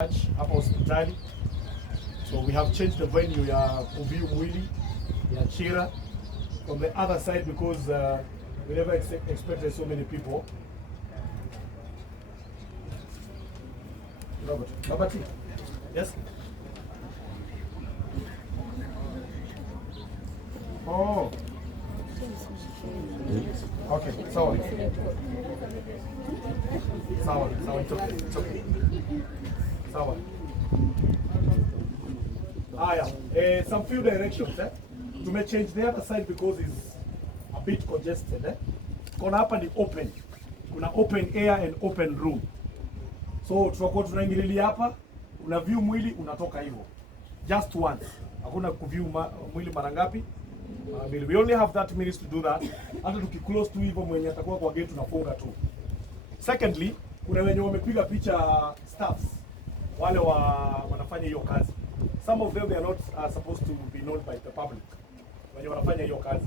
Hapa hospitali. So we have changed the venue ya kuviu mwili ya Chira from the other side because we never expected so many people. Robert, yes? Oh. Okay, sawa. Sawa, it's okay. Sawa. Some few directions, to may change the other side because it's a bit congested, Kuna hapa ni open. Kuna open air and open room. So tutakuwa tunaingililia hapa, una view mwili unatoka hivyo. Just once. Hakuna kuview mwili mara ngapi? We only have 30 minutes to do that. Hata tukiclose tu hivyo mwenye atakuwa kwa gate tunafunga tu. Secondly, kuna wenye wamepiga picha staffs wale wanafanya hiyo kazi. Some of them they are not supposed to be known by the public. Wenye wanafanya hiyo kazi.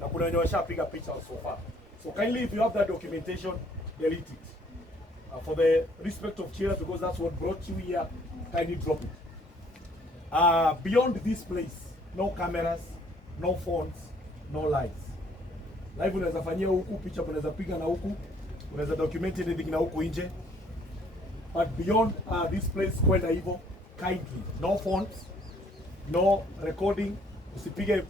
Na kuna wenye washapiga picha so far. So kindly if you have that documentation, delete it. For the respect of Chira, because that's what brought you here, kindly drop it. Beyond this place, no cameras, no phones, no lights. Live unaweza fanyia huku, picha unaweza piga na huku, unaweza document anything na huku nje. But beyond this place kwenda hivyo, kindly, no phones, no recording. Usipige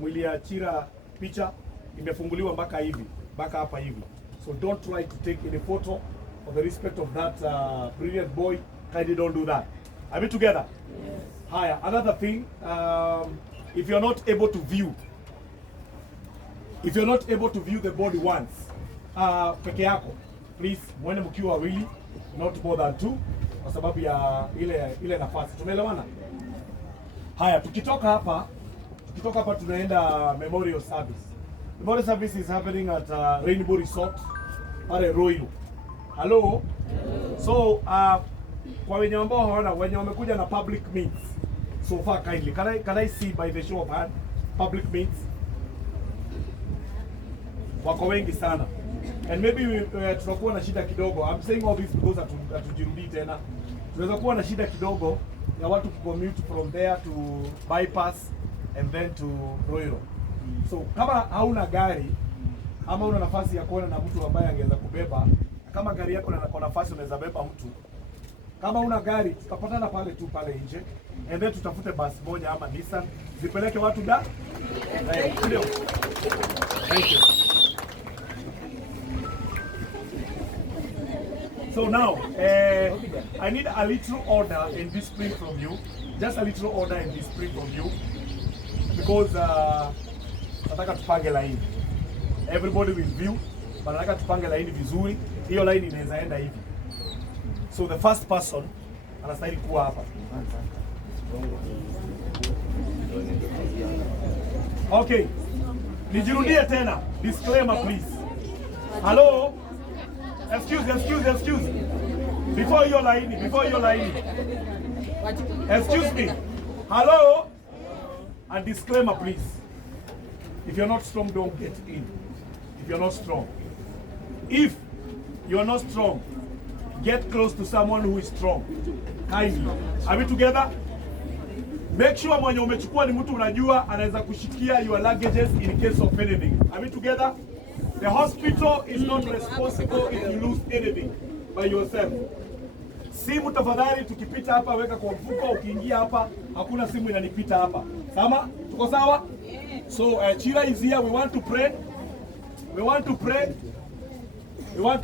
mwili ya Chira picha, imefunguliwa mpaka hivi, mpaka hapa hivi. So don't try to take any photo for the respect of that brilliant boy. Kindly don't do that. Are we together? Yes. Haya, another thing, if you're not able to view the body once, peke yako, please mwende mkiwa wawili, not more than two, kwa sababu ya ile nafasi. Tumeelewana? Haya, tukitoka hapa tunaenda memorial service. Memorial service is happening at Rainbow Resort pale Ruiru. Hello? So, kwa wenye ambao hawana, wenye wamekuja na public meets so far, kindly can I see by the show of hand public meets? Wako wengi sana, and maybe tutakuwa na shida kidogo. I'm saying all this because hatujirudi tena. Tunaweza kuwa na shida kidogo ya watu commute from there to bypass and then to Ruiru. So kama hauna gari ama una nafasi ya kuona na mtu ambaye angeweza kubeba, kama gari yako na nafasi unaweza beba mtu. Kama una gari tutapatana pale tu pale nje, and then tutafute basi moja ama Nissan zipeleke watu da. Thank you. So now, I need a little order and discipline from you. Just a little order and discipline from you, because nataka tupange line. Everybody will view, but nataka tupange line vizuri. Hiyo line inaweza enda hivi. So the first person anastahili kuwa hapa. Okay. Nijirudie tena. Disclaimer please. Hello? Excuse. Before your line. Excuse me. Hello? And disclaimer please. If you're not strong, don't get in. If you're not strong. If you're not strong, get close to someone who is strong. Kindly. Are we together? Make sure mwenye umechukua ni mtu unajua anaweza kushikia your luggages in case of anything. Are we together? The hospital is not responsible if you lose anything by yourself. Simu tafadhali, tukipita hapa weka kwa mfuko. Ukiingia hapa hakuna simu inanipita hapa. Sama? Tuko sawa? So Chira is here. We want to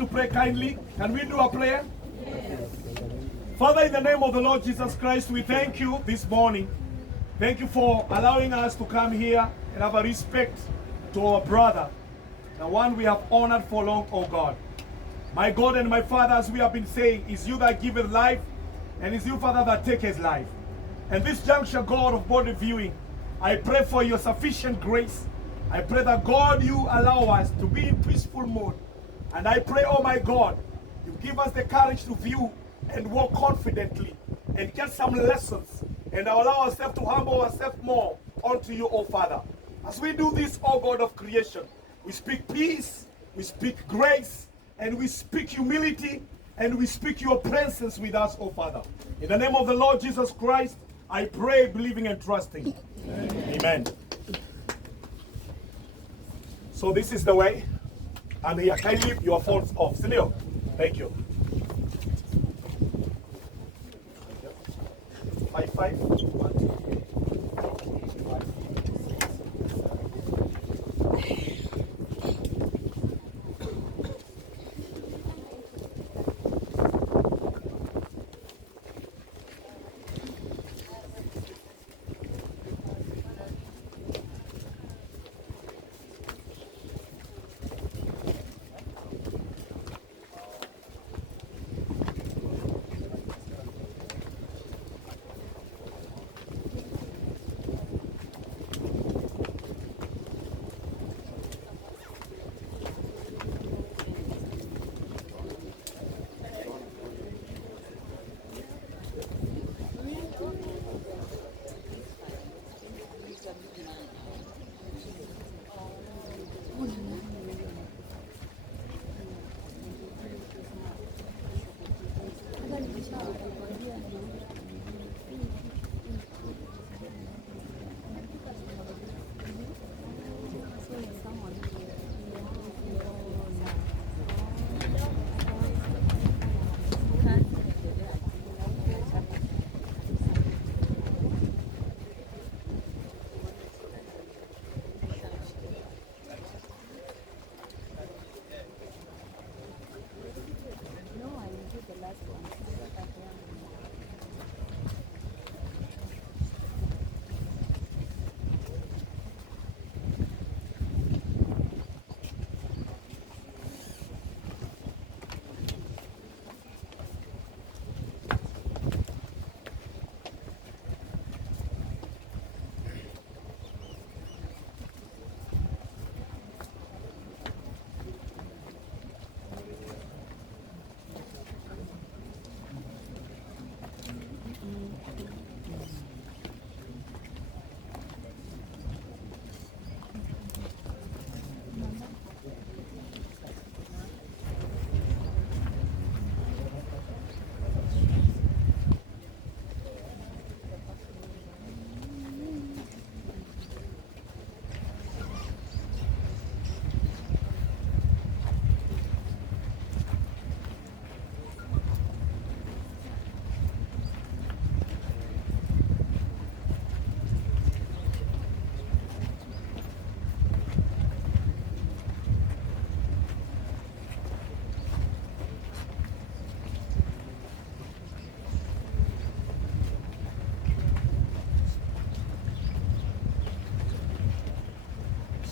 pray kindly. Can we do a prayer? Father, in the name of the Lord Jesus Christ, we thank you this morning. Thank you for allowing us to come here and have a respect to our brother, the one we have honored for long, oh God. My God and my Father, as we have been saying, is you that giveth life, and is you, Father, that taketh life. And this juncture, God of body viewing, I pray for your sufficient grace. I pray that, God, you allow us to be in peaceful mood. And I pray, oh my God, you give us the courage to view and walk confidently and get some lessons and allow ourselves to humble ourselves more unto you, oh Father. As we do this, oh God of creation, we speak peace, we speak grace, and we speak humility and we speak your presence with us, oh Father. In the name of the Lord Jesus Christ, I pray, believing and trusting. Amen. So this is the way. And here, kindly leave your phones off. Silio, thank you. 5, 5.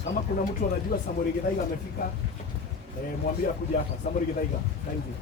Kama kuna mtu anajua Samuel Githaiga amefika, mwambie akuje hapa. Samuel Githaiga, thank you.